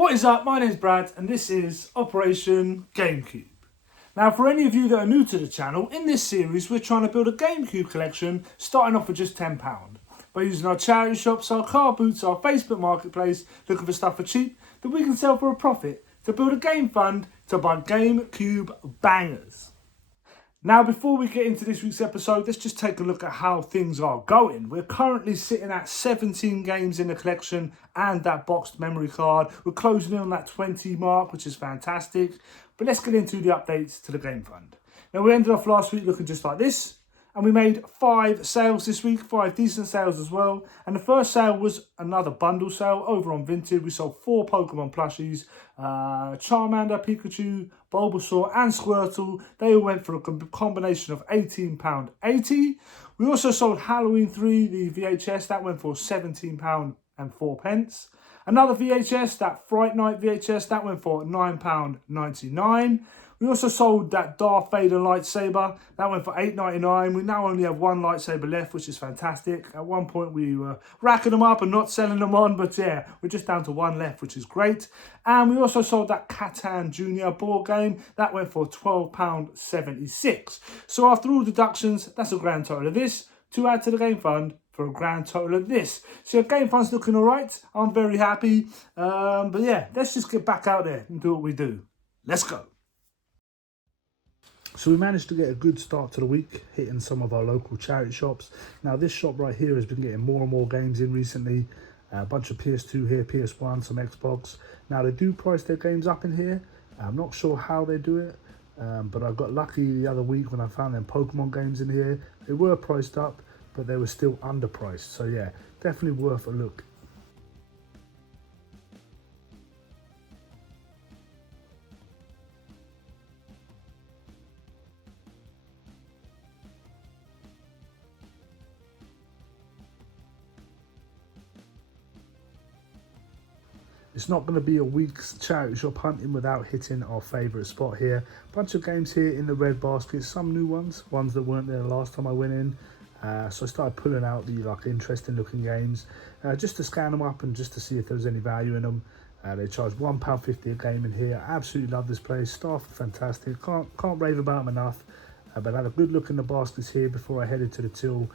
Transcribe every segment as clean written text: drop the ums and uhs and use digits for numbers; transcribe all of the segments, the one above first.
What is up? My name's Brad and this is Operation GameCube. Now for any of you that are new to the channel, in this series we're trying to build a GameCube collection starting off with just £10. By using our charity shops, our car boots, our Facebook marketplace, looking for stuff for cheap that we can sell for a profit to build a game fund to buy GameCube bangers. Now before we get into this week's episode, let's just take a look at how things are going. We're currently sitting at 17 games in the collection and that boxed memory card. We're closing in on that 20 mark, which is fantastic. But let's get into the updates to the game fund. Now we ended off last week looking just like this. And we made 5 sales this week, 5 decent sales as well. And the first sale was another bundle sale over on Vinted. We sold 4 Pokemon plushies, Charmander, Pikachu, Bulbasaur and Squirtle. They all went for a combination of £18.80. We also sold Halloween 3, the VHS. That went for £17 and 4 pence. Another VHS, that Fright Night VHS, that went for £9.99. We also sold that Darth Vader lightsaber. That went for $8.99. We now only have 1 lightsaber left, which is fantastic. At one point, we were racking them up and not selling them on. But yeah, we're just down to 1 left, which is great. And we also sold that Catan Junior board game. That went for £12.76. So after all deductions, that's a grand total of this to add to the game fund for a grand total of this. So your game fund's looking all right. I'm very happy. But yeah, let's just get back out there and do what we do. Let's go. So we managed to get a good start to the week, hitting some of our local charity shops. Now this shop right here has been getting more and more games in recently. A bunch of PS2 here, PS1, some Xbox. Now they do price their games up in here. I'm not sure how they do it, but I got lucky the other week when I found them Pokemon games in here. They were priced up, but they were still underpriced. So yeah, definitely worth a look. It's not going to be a week's charity shop hunting without hitting our favourite spot here. Bunch of games here in the red basket, some new ones that weren't there the last time I went in. So I started pulling out the interesting looking games just to scan them up and just to see if there was any value in them. They charge £1.50 a game in here. I absolutely love this place. Staff are fantastic. Can't rave about them enough. But I had a good look in the baskets here before I headed to the till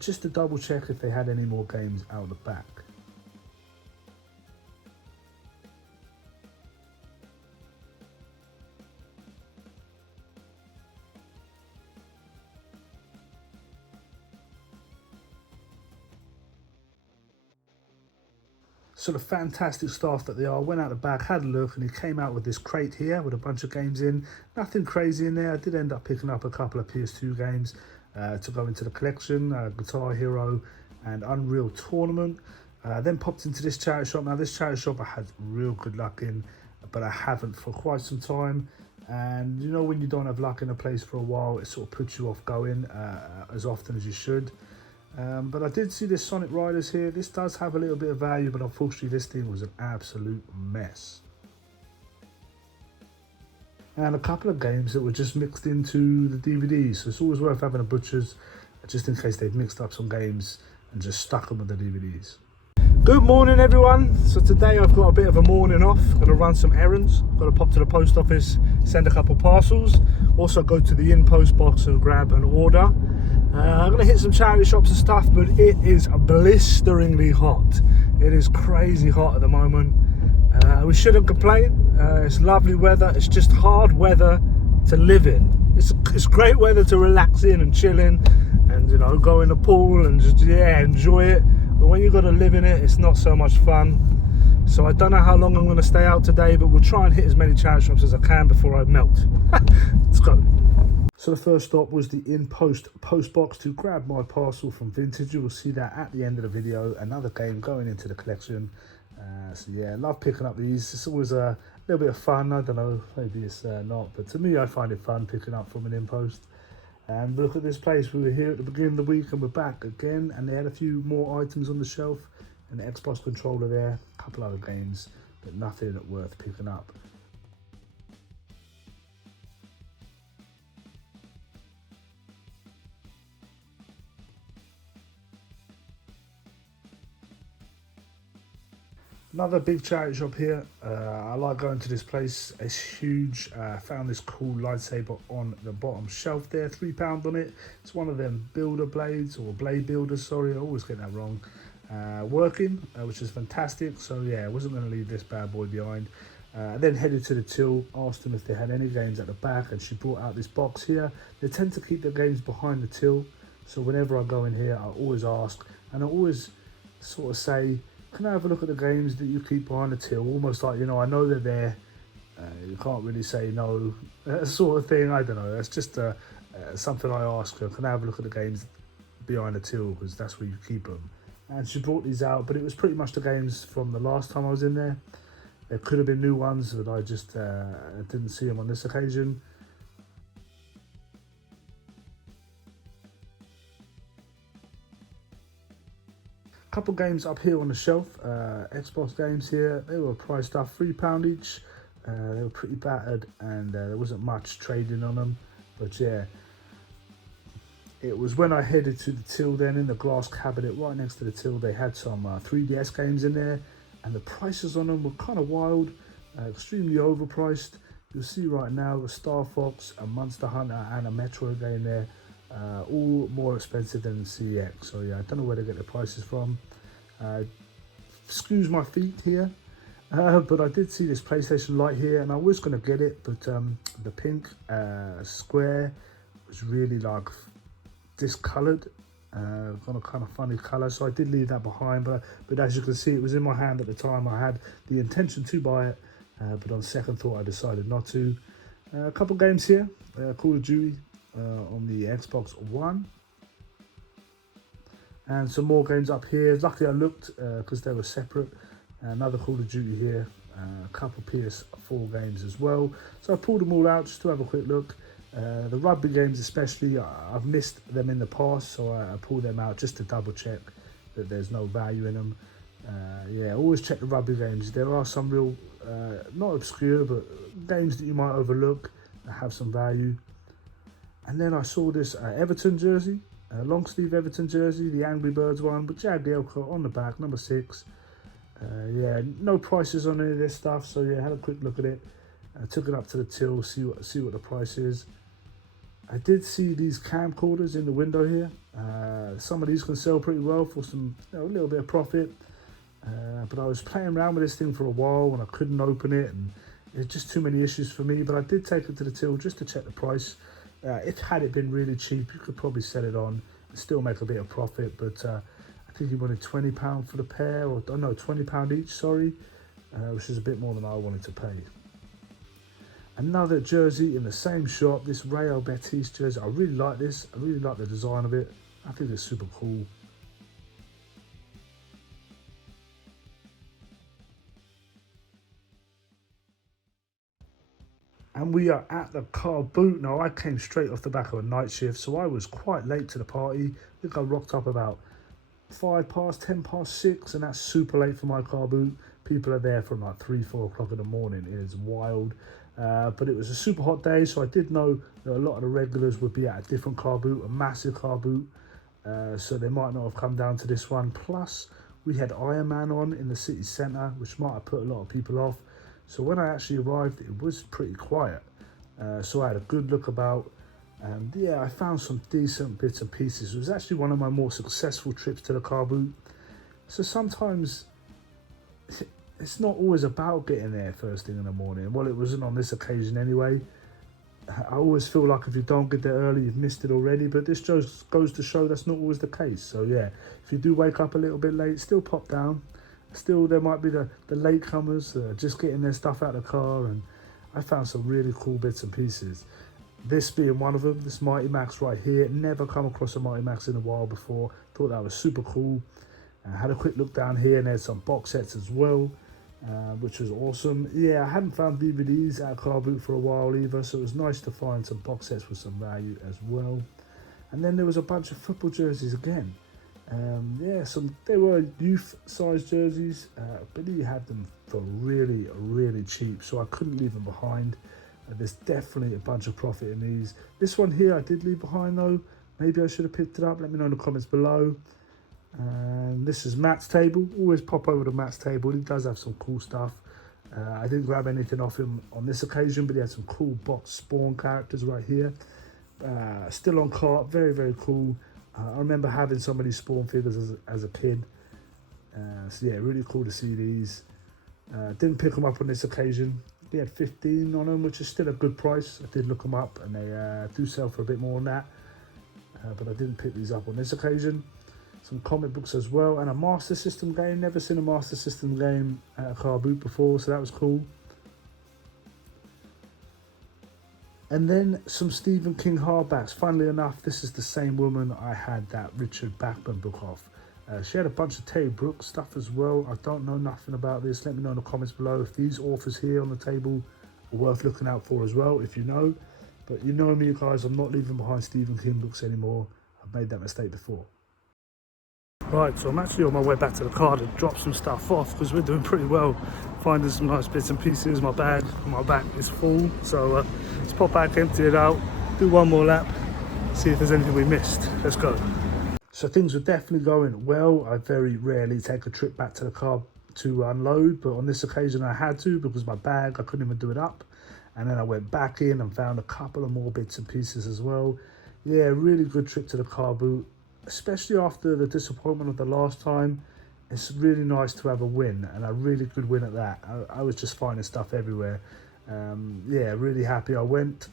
just to double check if they had any more games out the back. Sort of fantastic staff that they are, went out the back, had a look, and he came out with this crate here with a bunch of games in. Nothing crazy in there. I did end up picking up a couple of PS2 games to go into the collection, Guitar Hero and Unreal Tournament. Then popped into this charity shop. Now this charity shop I had real good luck in, but I haven't for quite some time. And you know when you don't have luck in a place for a while, it sort of puts you off going as often as you should. But I did see this Sonic Riders here. This does have a little bit of value, but unfortunately this thing was an absolute mess. And a couple of games that were just mixed into the DVDs, so it's always worth having a butcher's just in case they've mixed up some games and just stuck them with the DVDs. Good morning everyone. So today I've got a bit of a morning off. I'm gonna run some errands. Got to pop to the post office, send a couple parcels. Also go to the in-post box and grab an order. I'm gonna hit some charity shops and stuff, but it is blisteringly hot. It is crazy hot at the moment. We shouldn't complain. It's lovely weather. It's just hard weather to live in. It's great weather to relax in and chill in, and you know, go in the pool and just enjoy it. But when you've got to live in it, it's not so much fun. So I don't know how long I'm going to stay out today, but we'll try and hit as many charity shops as I can before I melt. Let's go. So the first stop was the in-post box to grab my parcel from Vintage. You will see that at the end of the video. Another game going into the collection. So yeah, love picking up these. It's always a little bit of fun. I don't know, maybe it's not, but to me I find it fun picking up from an in-post. And look at this place. We were here at the beginning of the week and we're back again, and they had a few more items on the shelf, and the Xbox controller there, a couple other games, but nothing worth picking up. Another big charity shop here. I like going to this place. It's huge. Found this cool lightsaber on the bottom shelf there, £3 on it. It's one of them builder blades, or blade builders, sorry, I always get that wrong. Working, which is fantastic. So yeah, I wasn't going to leave this bad boy behind. Then headed to the till, asked them if they had any games at the back, and she brought out this box here. They tend to keep their games behind the till, so whenever I go in here, I always ask, and I always sort of say, can I have a look at the games that you keep behind the till? Almost like, you know, I know they're there. You can't really say no, sort of thing. I don't know. That's just something I ask her. Can I have a look at the games behind the till? Because that's where you keep them. And she brought these out, but it was pretty much the games from the last time I was in there. There could have been new ones, but I just didn't see them on this occasion. Couple games up here on the shelf, Xbox games here. They were priced up £3 each. They were pretty battered, and there wasn't much trading on them. But yeah, it was when I headed to the till then, in the glass cabinet right next to the till, they had some 3DS games in there, and the prices on them were kind of wild, extremely overpriced. You'll see right now a Star Fox, a Monster Hunter, and a Metro game there. All more expensive than the CX, so yeah, I don't know where they get the prices from. Excuse my feet here, but I did see this PlayStation Lite here, and I was going to get it, but the pink square was really like discoloured, got a kind of funny colour, so I did leave that behind, but as you can see, it was in my hand at the time. I had the intention to buy it, but on second thought I decided not to. A couple games here, Call of Duty on the Xbox One, and some more games up here. Luckily I looked because they were separate. Another Call of Duty here, a couple PS4 games as well, so I pulled them all out just to have a quick look. The rugby games especially, I've missed them in the past, so I pulled them out just to double check that there's no value in them. Yeah, always check the rugby games. There are some real, not obscure, but games that you might overlook that have some value. And then I saw this Everton jersey, long sleeve Everton jersey, the Angry Birds one, but Jagielka on the back, number 6. Yeah, no prices on any of this stuff, so yeah, had a quick look at it. I took it up to the till, see what the price is. I did see these camcorders in the window here. Some of these can sell pretty well for some, you know, a little bit of profit. But I was playing around with this thing for a while and I couldn't open it, and there's just too many issues for me. But I did take it to the till just to check the price. Had it been really cheap, you could probably sell it on and still make a bit of profit. But I think he wanted £20 for the pair, or no, £20 each, sorry, which is a bit more than I wanted to pay. Another jersey in the same shop, this Real Betis jersey. I really like this. I really like the design of it. I think it's super cool. And we are at the car boot. Now, I came straight off the back of a night shift, so I was quite late to the party. I think I rocked up about 5 past, 10 past 6, and that's super late for my car boot. People are there from like 3, 4 o'clock in the morning. It is wild. But it was a super hot day, so I did know that a lot of the regulars would be at a different car boot, a massive car boot. So they might not have come down to this one. Plus, we had Iron Man on in the city centre, which might have put a lot of people off. So when I actually arrived, it was pretty quiet. So I had a good look about. And yeah, I found some decent bits and pieces. It was actually one of my more successful trips to the car boot. So sometimes it's not always about getting there first thing in the morning. Well, it wasn't on this occasion anyway. I always feel like if you don't get there early, you've missed it already. But this just goes to show that's not always the case. So yeah, if you do wake up a little bit late, still pop down. Still, there might be the latecomers just getting their stuff out of the car. And I found some really cool bits and pieces. This being one of them, this Mighty Max right here. Never come across a Mighty Max in a while before. Thought that was super cool. Had a quick look down here, and there's some box sets as well, which was awesome. Yeah, I hadn't found DVDs at car boot for a while either, so it was nice to find some box sets with some value as well. And then there was a bunch of football jerseys again. Yeah, they were youth size jerseys, but he had them for really, really cheap, so I couldn't leave them behind. There's definitely a bunch of profit in these. This one here I did leave behind though. Maybe I should have picked it up. Let me know in the comments below. And this is Matt's table. Always pop over to Matt's table. He does have some cool stuff. I didn't grab anything off him on this occasion, but he had some cool box Spawn characters right here. Still on cart, very, very cool. I remember having some of these Spawn figures as a kid. So yeah, really cool to see these. Didn't pick them up on this occasion. They had 15 on them, which is still a good price. I did look them up, and they do sell for a bit more than that. But I didn't pick these up on this occasion. Some comic books as well, and a Master System game. Never seen a Master System game at a car boot before, so that was cool. And then some Stephen King hardbacks. Funnily enough, this is the same woman I had that Richard Bachman book off. She had a bunch of Terry Brooks stuff as well. I don't know nothing about this. Let me know in the comments below if these authors here on the table are worth looking out for as well, if you know. But you know me, guys, I'm not leaving behind Stephen King books anymore. I've made that mistake before. Right, so I'm actually on my way back to the car to drop some stuff off because we're doing pretty well, finding some nice bits and pieces. My bag on my back is full, so let's pop back, empty it out, do one more lap, see if there's anything we missed. Let's go. So things were definitely going well. I very rarely take a trip back to the car to unload, but on this occasion I had to because my bag, I couldn't even do it up. And then I went back in and found a couple of more bits and pieces as well. Yeah, really good trip to the car boot. Especially after the disappointment of the last time, it's really nice to have a win, and a really good win at that. I was just finding stuff everywhere. Yeah, really happy I went.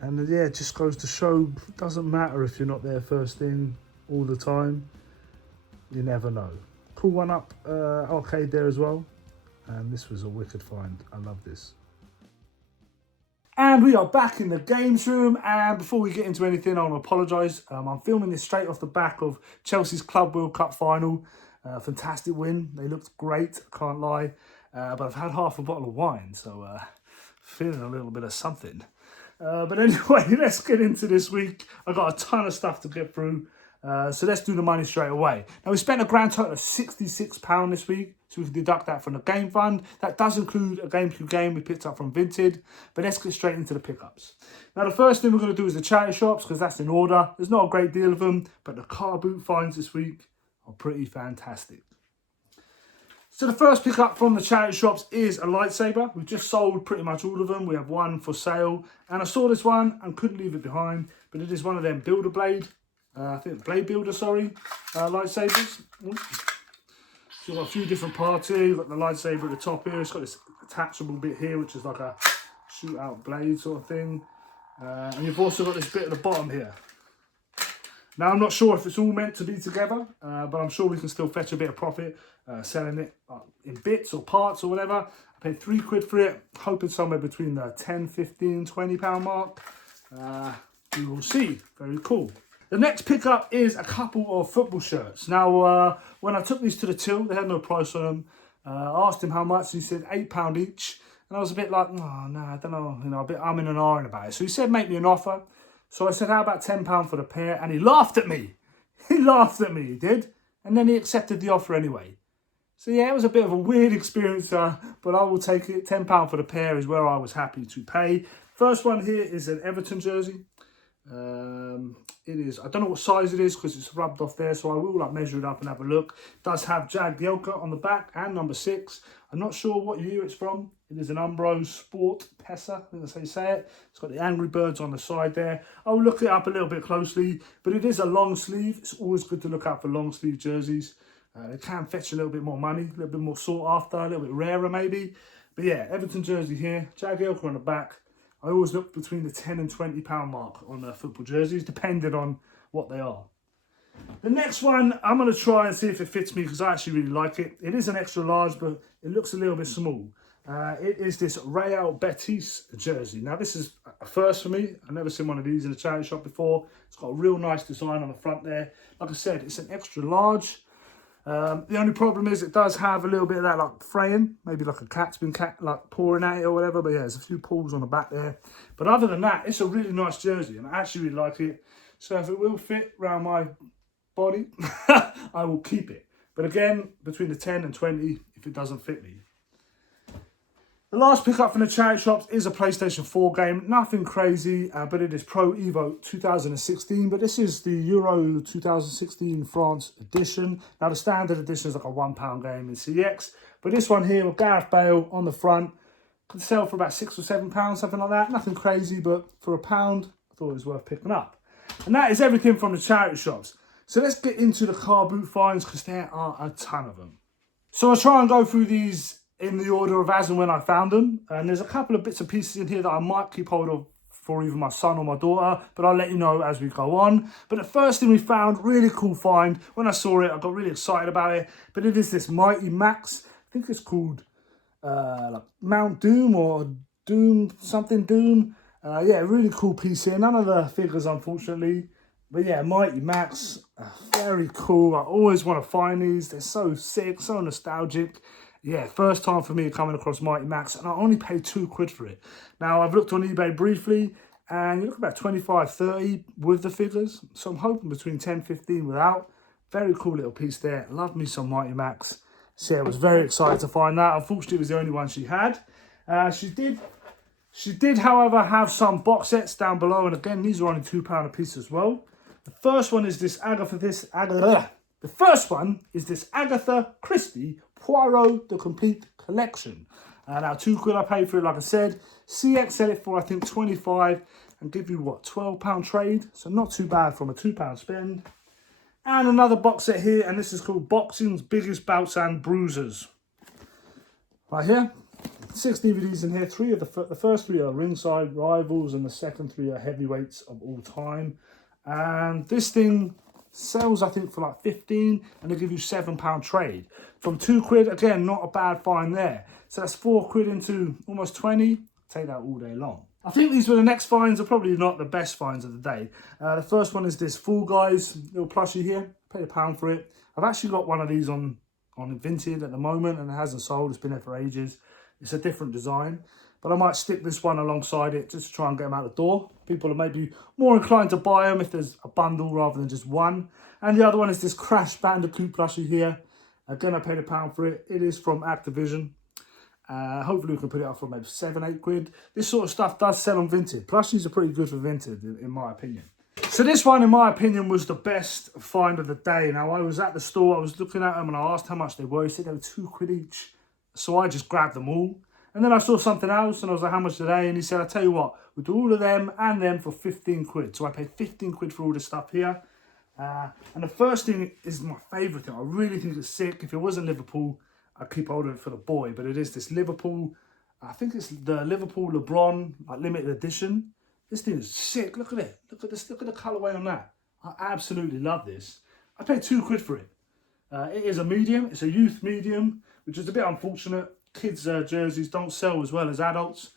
And yeah, it just goes to show, it doesn't matter if you're not there first thing all the time. You never know. Cool one up arcade there as well. And this was a wicked find. I love this. And we are back in the games room, and before we get into anything, I want to apologise. I'm filming this straight off the back of Chelsea's Club World Cup final. Fantastic win. They looked great, can't lie. But I've had half a bottle of wine, so feeling a little bit of something. But anyway, let's get into this week. I've got a ton of stuff to get through. So let's do the money straight away. Now, we spent a grand total of £66 this week, so we can deduct that from the game fund. That does include a GameCube game we picked up from Vinted, but let's get straight into the pickups. Now, the first thing we're going to do is the charity shops, because that's in order. There's not a great deal of them, but the car boot finds this week are pretty fantastic. So the first pickup from the charity shops is a lightsaber. We've just sold pretty much all of them. We have one for sale, and I saw this one and couldn't leave it behind, but it is one of them Builder Blade. I think Blade Builder, lightsabers. So you've got a few different parts here. You've got the lightsaber at the top here. It's got this attachable bit here, which is like a shootout blade sort of thing. And you've also got this bit at the bottom here. Now, I'm not sure if it's all meant to be together, but I'm sure we can still fetch a bit of profit selling it in bits or parts or whatever. I paid £3 for it, hoping somewhere between the 10, 15, £20 mark. We will see. Very cool. The next pickup is a couple of football shirts. Now, when I took these to the till, they had no price on them. I asked him how much, and he said £8 each. And I was a bit like, oh, no, I don't know, a bit umming and ahhing about it. So he said, make me an offer. So I said, how about £10 for the pair? And he laughed at me. He laughed at me, he did. And then he accepted the offer anyway. So yeah, it was a bit of a weird experience, but I will take it. £10 for the pair is where I was happy to pay. First one here is an Everton jersey. It is, I don't know what size it is because it's rubbed off there, so I will measure it up and have a look. It does have Jagielka on the back and number 6. I'm not sure what year it's from. It is an Umbro Sport Pesa, I think that's how you say it. It's got the Angry Birds on the side there. I'll look it up a little bit closely, but it is a long sleeve. It's always good to look out for long sleeve jerseys. They can fetch a little bit more money, a little bit more sought after, a little bit rarer maybe. But yeah, Everton jersey here, Jagielka on the back. I always look between the £10 and £20 mark on football jerseys, depending on what they are. The next one, I'm going to try and see if it fits me because I actually really like it. It is an extra large, but it looks a little bit small. It is this Real Betis jersey. Now, this is a first for me. I've never seen one of these in a charity shop before. It's got a real nice design on the front there. Like I said, it's an extra large. The only problem is it does have a little bit of that like fraying, maybe like a cat's been like pouring at it or whatever, but yeah, there's a few pulls on the back there. But other than that, it's a really nice jersey and I actually really like it. So if it will fit around my body, I will keep it. But again, between the 10 and 20 if it doesn't fit me. The last pickup from the charity shops is a PlayStation 4 game. Nothing crazy, but it is Pro Evo 2016. But this is the Euro 2016 France edition. Now, the standard edition is like a £1 game in CX. But this one here with Gareth Bale on the front could sell for about £6 or £7, something like that. Nothing crazy, but for £1, I thought it was worth picking up. And that is everything from the charity shops. So let's get into the car boot finds because there are a ton of them. So I'll try and go through these in the order of as and when I found them. And there's a couple of bits and pieces in here that I might keep hold of for either my son or my daughter, but I'll let you know as we go on. But the first thing we found, really cool find. When I saw it, I got really excited about it. But it is this Mighty Max. I think it's called like Mount Doom or Doom, something Doom. Yeah, really cool piece here. None of the figures, unfortunately. But yeah, Mighty Max, very cool. I always want to find these. They're so sick, so nostalgic. Yeah, first time for me coming across Mighty Max, and I only paid £2 for it. Now, I've looked on eBay briefly, and you look about 25, 30 with the figures. So I'm hoping between 10, 15 without. Very cool little piece there. Love me some Mighty Max. So yeah, I was very excited to find that. Unfortunately, it was the only one she had. She did, however, have some box sets down below, and again, these are only £2 a piece as well. The first one is this Agatha Christie Poirot The Complete Collection. Now £2 I paid for it, like I said. CX sell it for I think 25 and give you what, £12 trade. So not too bad from a £2 spend. And another box set here, and this is called Boxing's Biggest Bouts and Bruisers. Right here, 6 DVDs in here. The first 3 are ringside rivals, and the second 3 are heavyweights of all time. And this thing sells, I think, for like 15, and they give you £7 trade. From £2, again, not a bad find there. So that's £4 into almost 20. Take that all day long. I think these were the next finds, are probably not the best finds of the day. The first one is this Fall Guys little plushie here. Paid £1 for it. I've actually got one of these on Vinted at the moment, and it hasn't sold. It's been there for ages. It's a different design, but I might stick this one alongside it just to try and get them out the door. People are maybe more inclined to buy them if there's a bundle rather than just one. And the other one is this Crash Bandicoot plushie here. Again, I paid £1 for it. It is from Activision. Hopefully we can put it up for maybe £7, £8. This sort of stuff does sell on Vinted. Plushies are pretty good for Vinted, in my opinion. So this one, in my opinion, was the best find of the day. Now, I was at the store, I was looking at them, and I asked how much they were. He said they were £2 each. So I just grabbed them all. And then I saw something else, and I was like, how much are they? And he said, I'll tell you what, we'll do all of them and them for £15. So I paid £15 for all this stuff here. And the first thing is my favourite thing. I really think it's sick. If it wasn't Liverpool, I'd keep hold of it for the boy. But it is this Liverpool, I think it's the Liverpool LeBron like limited edition. This thing is sick. Look at it. Look at this. Look at the colourway on that. I absolutely love this. I paid £2 for it. It is a medium. It's a youth medium, which is a bit unfortunate. Kids' jerseys don't sell as well as adults.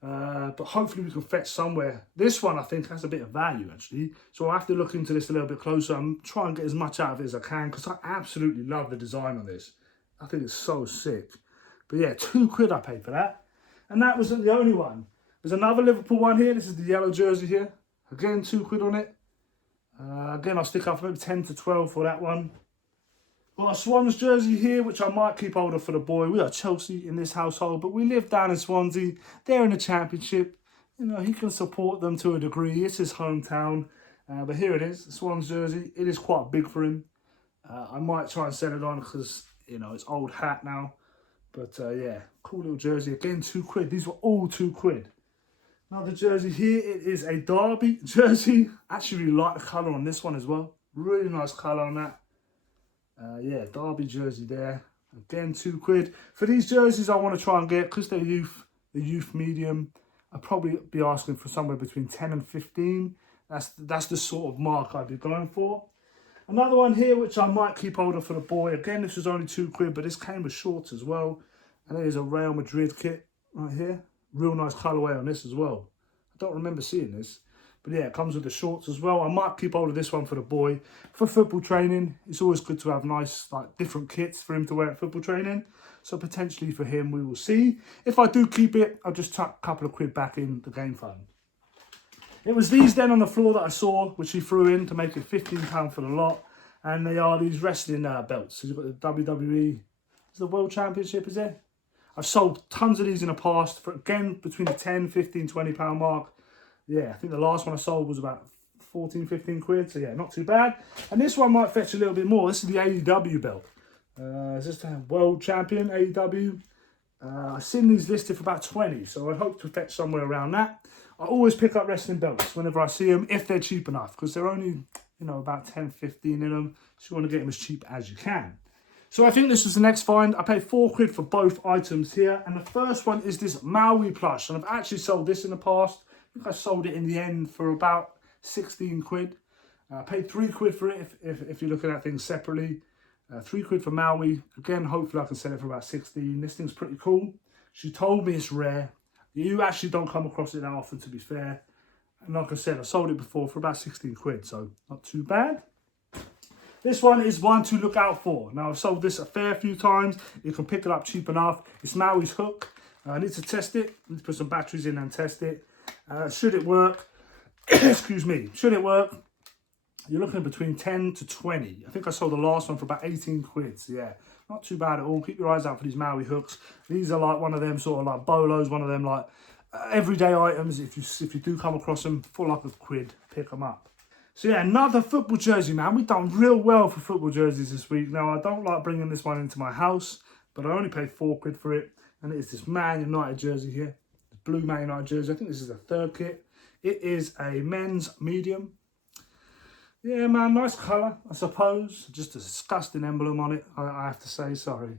But hopefully we can fetch somewhere. This one, I think, has a bit of value, actually. So I'll have to look into this a little bit closer and try and get as much out of it as I can, because I absolutely love the design on this. I think it's so sick. But yeah, £2 I paid for that. And that wasn't the only one. There's another Liverpool one here. This is the yellow jersey here. Again, £2 on it. Again, I'll stick up for maybe 10 to 12 for that one. Got a Swans jersey here, which I might keep hold of for the boy. We are Chelsea in this household, but we live down in Swansea. They're in the Championship. You know, he can support them to a degree. It's his hometown. But here it is, the Swans jersey. It is quite big for him. I might try and sell it on because, you know, it's old hat now. But yeah, cool little jersey. Again, £2. These were all £2. Another jersey here. It is a Derby jersey. Actually really like the colour on this one as well. Really nice colour on that. Yeah, Derby jersey there. Again, £2. For these jerseys, I want to try and get, because they're the youth medium, I'll probably be asking for somewhere between 10 and 15. That's the sort of mark I'd be going for. Another one here, which I might keep hold of for the boy. Again, this was only £2, but this came with shorts as well. And there's a Real Madrid kit right here. Real nice colourway on this as well. I don't remember seeing this. But yeah, it comes with the shorts as well. I might keep hold of this one for the boy. For football training, it's always good to have nice, like, different kits for him to wear at football training. So potentially for him, we will see. If I do keep it, I'll just tuck a couple of quid back in the game fund. It was these then on the floor that I saw, which he threw in to make it £15 for the lot. And they are these wrestling belts. So you've got the WWE, it's the World Championship, is it? I've sold tons of these in the past for, again, between the 10, 15, 20 pound mark. Yeah, I think the last one I sold was about 14, 15 quid. So yeah, not too bad. And this one might fetch a little bit more. This is the AEW belt. Is this the world champion, AEW? I've seen these listed for about 20, so I hope to fetch somewhere around that. I always pick up wrestling belts whenever I see them, if they're cheap enough, because they're only, you know, about 10, 15 in them. So you want to get them as cheap as you can. So I think this was the next find. I paid 4 quid for both items here. And the first one is this Maui plush. And I've actually sold this in the past. I think I sold it in the end for about 16 quid. I paid 3 quid for it if you're looking at things separately. 3 quid for Maui. Again, hopefully I can sell it for about 16. This thing's pretty cool. She told me it's rare. You actually don't come across it that often, to be fair. And like I said, I sold it before for about 16 quid, so not too bad. This one is one to look out for. Now, I've sold this a fair few times. You can pick it up cheap enough. It's Maui's hook. I need to test it. I need to put some batteries in and test it. Should it work? Excuse me. Should it work? You're looking at between 10 to 20. I think I sold the last one for about 18 quid. So yeah, not too bad at all. Keep your eyes out for these Maui hooks. These are like one of them sort of like bolos, one of them like everyday items. If you do come across them, full up of quid, pick them up. So yeah, another football jersey, man. We've done real well for football jerseys this week. Now, I don't like bringing this one into my house, but I only paid 4 quid for it. And it's this Man United jersey here. The blue Man United jersey. I think this is the 3rd kit. It is a men's medium. Yeah, man, nice colour, I suppose. Just a disgusting emblem on it, I have to say, sorry.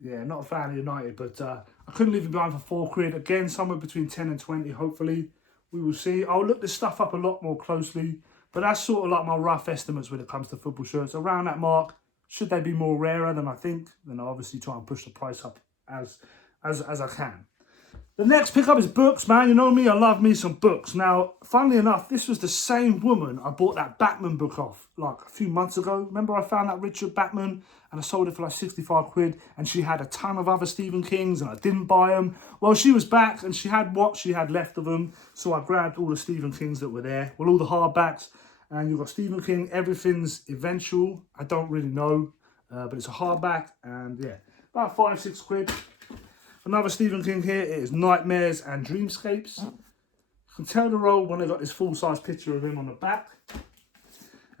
Yeah, not a fan of United, but I couldn't leave it behind for 4 quid. Again, somewhere between 10 and 20, hopefully. We will see. I'll look this stuff up a lot more closely. But that's sort of like my rough estimates when it comes to football shirts. Around that mark, should they be more rarer than I think, then I'll obviously try and push the price up as I can. The next pickup is books, man. You know me, I love me some books. Now, funnily enough, this was the same woman I bought that Batman book off like a few months ago. Remember I found that Richard Batman and I sold it for like 65 quid and she had a ton of other Stephen Kings and I didn't buy them. Well, she was back and she had what she had left of them. So I grabbed all the Stephen Kings that were there. Well, all the hardbacks. And you've got Stephen King, Everything's Eventual. I don't really know, but it's a hardback and yeah, about 5, 6 quid. Another Stephen King here, it is Nightmares and Dreamscapes. You can tell the roll when they got this full-size picture of him on the back.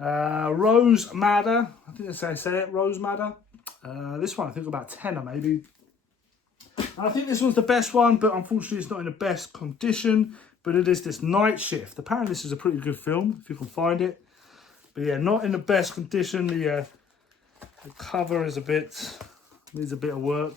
Rose Madder, I think that's how I say it, Rose Madder. This one I think about tenner maybe. And I think this one's the best one, but unfortunately it's not in the best condition. But it is this Night Shift. Apparently this is a pretty good film, if you can find it. But yeah, not in the best condition. The cover is needs a bit of work.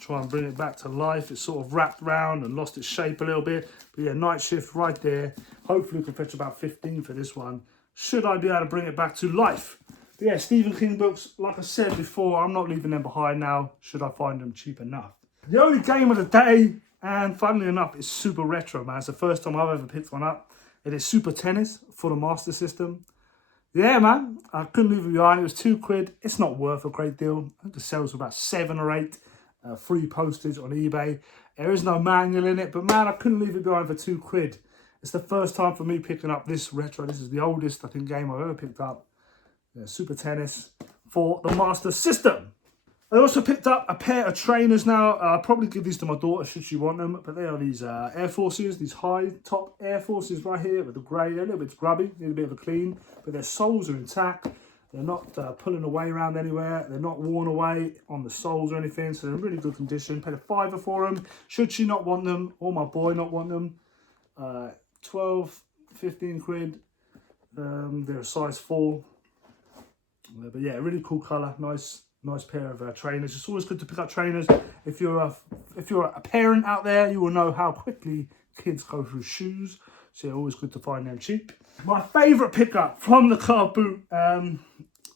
Try and bring it back to life. It's sort of wrapped round and lost its shape a little bit. But yeah, Night Shift right there. Hopefully we can fetch about 15 for this one. Should I be able to bring it back to life? But yeah, Stephen King books, like I said before, I'm not leaving them behind now, should I find them cheap enough. The only game of the day, and funnily enough, is Super Retro, man. It's the first time I've ever picked one up. It is Super Tennis for the Master System. Yeah, man, I couldn't leave it behind. It was 2 quid. It's not worth a great deal. I think the sales were about 7 or 8. Free postage on eBay. There is no manual in it, but man, I couldn't leave it behind for 2 quid. It's the first time for me picking up this retro. This is the oldest, I think, game I've ever picked up. Super Tennis for the Master System. I also picked up a pair of trainers now. I'll probably give these to my daughter should she want them, but they are these Air Forces, these high top Air Forces right here with the grey. They're a little bit grubby, need a bit of a clean, but their soles are intact. They're not pulling away around anywhere. They're not worn away on the soles or anything. So they're in really good condition. Paid a £5 for them. Should she not want them, or my boy not want them, 12, 15 quid. They're a size 4. But yeah, really cool colour. Nice pair of trainers. It's always good to pick up trainers. If you're a parent out there, you will know how quickly kids go through shoes. So yeah, always good to find them cheap. My favourite pickup from the car boot.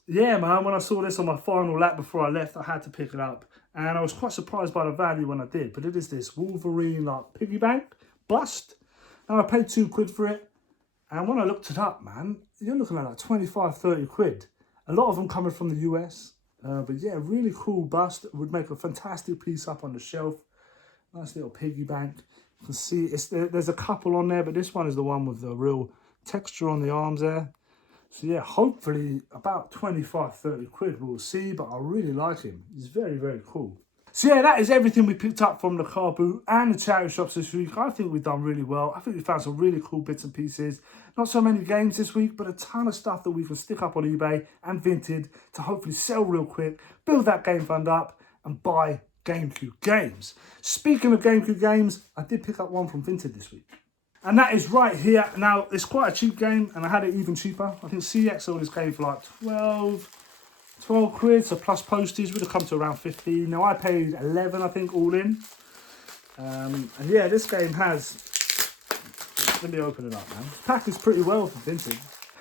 Yeah, man, when I saw this on my final lap before I left, I had to pick it up. And I was quite surprised by the value when I did. But it is this Wolverine like piggy bank bust. And I paid 2 quid for it. And when I looked it up, man, you're looking at like 25, 30 quid. A lot of them coming from the US. But yeah, really cool bust. It would make a fantastic piece up on the shelf. Nice little piggy bank. You can see there's a couple on there, but this one is the one with the real texture on the arms there. So yeah, hopefully about 25, 30 quid we'll see, but I really like him. He's very, very cool. So yeah, that is everything we picked up from the car boot and the charity shops this week. I think we've done really well. I think we found some really cool bits and pieces. Not so many games this week, but a ton of stuff that we can stick up on eBay and Vinted to hopefully sell real quick, build that game fund up and buy GameCube games. Speaking of GameCube games, I did pick up one from Vinted this week. And that is right here. Now, it's quite a cheap game and I had it even cheaper. I think CX sold this game for like 12 quid, so plus postage would have come to around 15. Now I paid 11, I think, all in. And yeah, this game has, let me open it up now. It's packaged pretty well for Vinted.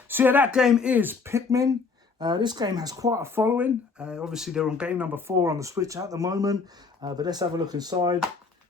So yeah, that game is Pikmin. This game has quite a following. Obviously they're on game number 4 on the Switch at the moment. But let's have a look inside.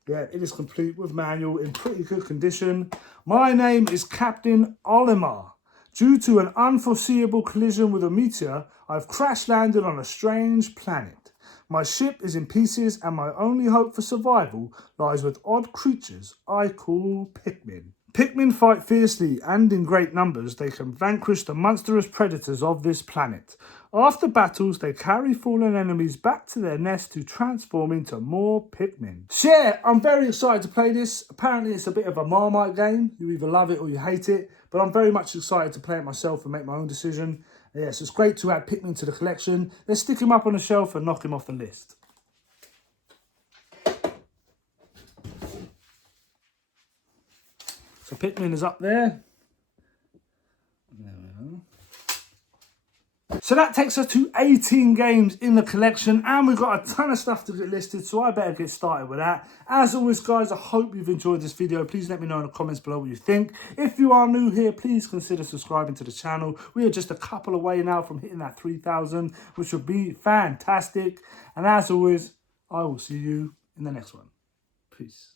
Yeah, it is complete with manual in pretty good condition. My name is Captain Olimar. Due to an unforeseeable collision with a meteor, I've crash landed on a strange planet. My ship is in pieces and my only hope for survival lies with odd creatures I call Pikmin. Pikmin fight fiercely and in great numbers. They can vanquish the monstrous predators of this planet. After battles, they carry fallen enemies back to their nest to transform into more Pikmin. So yeah, I'm very excited to play this. Apparently it's a bit of a Marmite game. You either love it or you hate it. But I'm very much excited to play it myself and make my own decision. Yes, it's great to add Pikmin to the collection. Let's stick him up on the shelf and knock him off the list. So Pikmin is up there. There we are. So that takes us to 18 games in the collection and we've got a ton of stuff to get listed, so I better get started with that. As always guys, I hope you've enjoyed this video. Please let me know in the comments below what you think. If you are new here, please consider subscribing to the channel. We are just a couple away now from hitting that 3,000, which would be fantastic. And as always, I will see you in the next one. Peace.